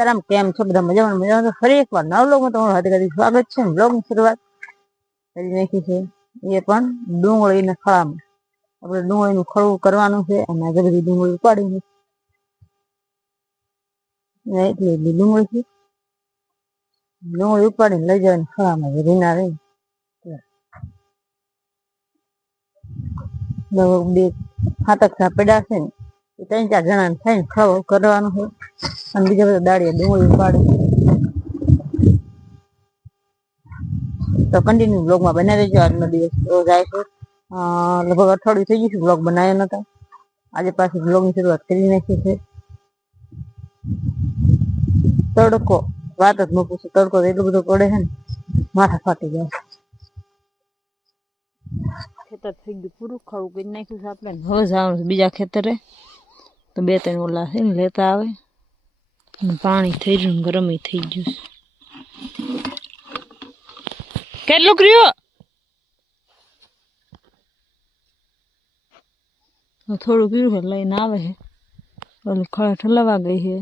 તારામ કેમ છો બધા મજામાં તો ફરી એકવાર નવા વ્લોગમાં તમારું હાર્દિક સ્વાગત છે। વ્લોગની શરૂઆત કરી નાખી છે એ પણ ડુંગળીના ખળામાં। આપણે ડુંગળીનું ખળું કરવાનું છે અને આજે બધી ડુંગળી ઉપાડીને એટલી ડુંગળી છે, ડુંગળી ઉપાડીને લઈ જવાની ખળામાં રીના રહી બે હાથક પડ્યા છે ને એ 3-4 જણા થઈને ખળું કરવાનું છે અને બીજા બધા દાળીએ ડુંગળી ઉપાડે તો કન્ટિન્યુ બ્લોગમાં બનાવી રહેજો। આજનો દિવસ એવો જાય છે, લગભગ અઠવાડિયું થઈ ગયું છે બ્લોગ બનાવ્યો નહોતા, આજે પાછી બ્લોગની શરૂઆત કરી નાખી છે। તડકો વાત જ ન પૂછો, તડકો એટલો બધો પડે છે ને માથા ફાટી જાય। ખેતર થઈ ગયું પૂરું, ખળું કરી નાખ્યું છે આપણે, હવે જવાનું બીજા ખેતરે તો 2-3 ઓલા છે ને લેતા આવે અને પાણી થઈ રહ્યું ગરમ થઈ ગયું છે। કેટલું કર્યું થોડું કર્યું છે લઈને આવે છે, ઓલી ખળા ઠલવા ગઈ છે।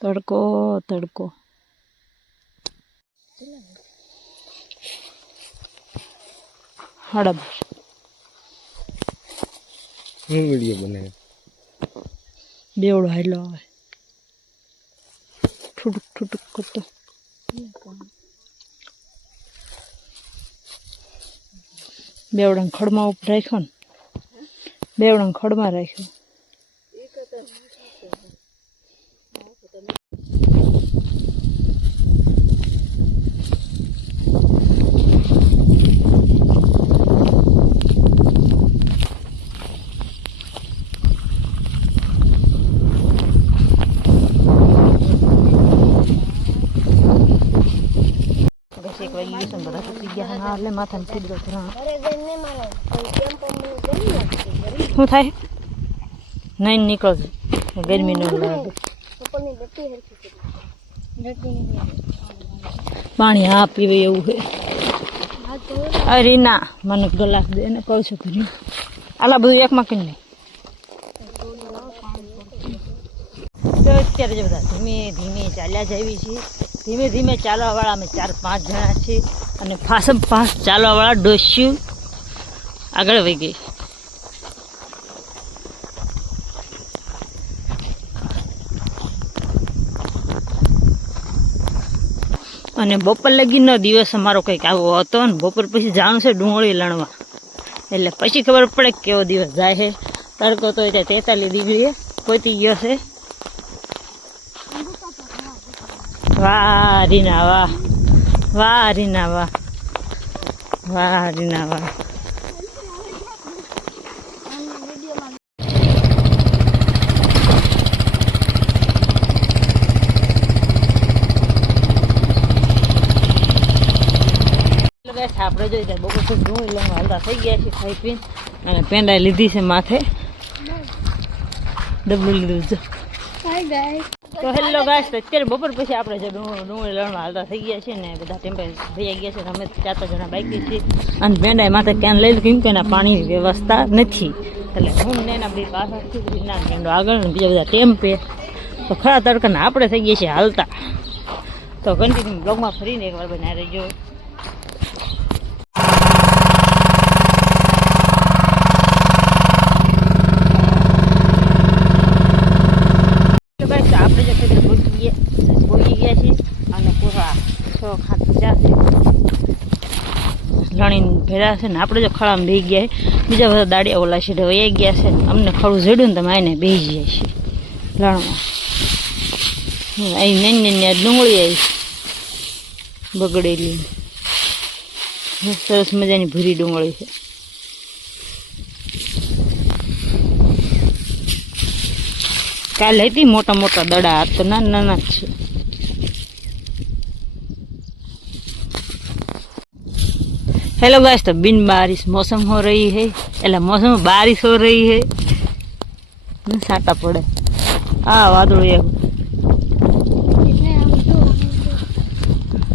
તડકો તડકો હડબ હું વિડિયો બનાવે બેવડો હાલો આવે ઠુટુક ઠુટુક કરતો બેવડા ખડમાં ઉપર રાખ્યો ને, બેવડા ખડમાં રાખ્યો। એટલે માથાને સીધો શું થાય નહીં નીકળો ગરમી ન લાગે, પાણી હા પીવે એવું છે। અરે ના મને ગ્લાસ દે ને કહું છું ઘરી આલા બધું એકમાં કઈ નહીં તો અત્યારે જ બધા ધીમે ધીમે ચાલ્યા જઈએ છીએ। ધીમે ધીમે ચાલવાવાળા અમે 4-5 જણા છીએ અને ફાસમ ફાસ્ટ ચાલવાવાળા ડોસ્યું આગળ વહી ગઈ। અને બપોર લગીનો દિવસ અમારો કંઈક આવો હતો ને બપોર પછી જવાનું છે ડુંગળી લણવા, એટલે પછી ખબર પડે કેવો દિવસ જાય છે। તડકો તો 43 ડિગ્રીએ પહોંચી ગયો છે। વાહ રીના વાહ, વાહ રીના વાહ, વાહ રીના વાહ। આપણે જોઈ જાય બપોર પછી ડુંગળી લઈને હાલતા થઈ ગયા છે ખાઈ પીને, અને પેંડા લીધી છે માથે ડબલું લીધું છે। તો હેલો ગાઈસ, તો અત્યારે બપોર પછી આપણે જે ડુંગળી લણવા હાલતા થઈ ગયા છે ને બધા ટેમ્પે થઈ ગયા છે, અમે 4-5 જણા બાકી છીએ અને પેંડા માથે ક્યાં લઈ કેમ કે એના પાણીની વ્યવસ્થા નથી, એટલે હું ને એના બે પાછળથી ના પેંડો આગળ ને બીજા બધા ટેમ્પે તો ખરા તડકાના આપણે થઈ ગયા છીએ હાલતા। તો કન્ટિન્યુ બ્લોગમાં ફરીને એકવાર બનાવી રહેજો। આપણે જે ખેતર પહોંચી ગયા છીએ અને પૂરા 6-7 છે લણીને ભેરા છે ને આપણે જો ખળામાં બેસી ગયા છે, બીજા બધા દાડિયા ઓલા છે વહી ગયા છે, અમને ખળું જડ્યું ને તમે આને બેસી જાય છે લણવા। અહીં નાની ડુંગળી આવી બગડેલી સરસ મજાની ભૂરી ડુંગળી છે। કાલે હતી મોટા મોટા દડા, આ તો નાના નાના જ છે। हेलो गाइस, तो बिन बारिश मौसम हो रही है, એટલે मौसम बारिश हो रही है, साटा पड़े आ वादळो एक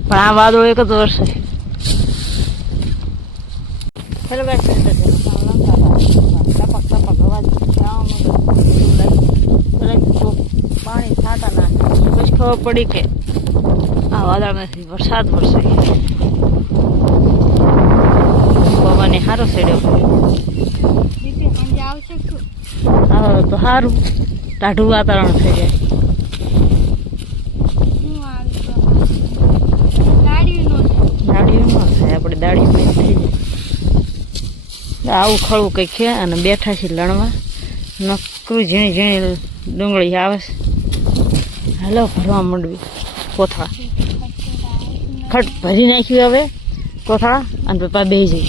પણ આ વાદળો એક જ વર્ષે। हेलो गाइस, टपक टपक अवाज ખબર પડી કે આ વાદળમાંથી વરસાદ વરસે પવને સારો સેડ્યો હા તો સારું ટાઢું વાતાવરણ થઈ જાય દાડીઓ ન થાય આપણે દાડીઓ થઈ જાય આવું ખળું કંઈક છે અને બેઠા છે લણવા નકરું ઝીણી ઝીણી ડુંગળી આવે છે હાલો ભરવા માંડવી કોથળા ખટ ભરી નાખ્યું હવે કોથળા અને પપ્પા બે જઈ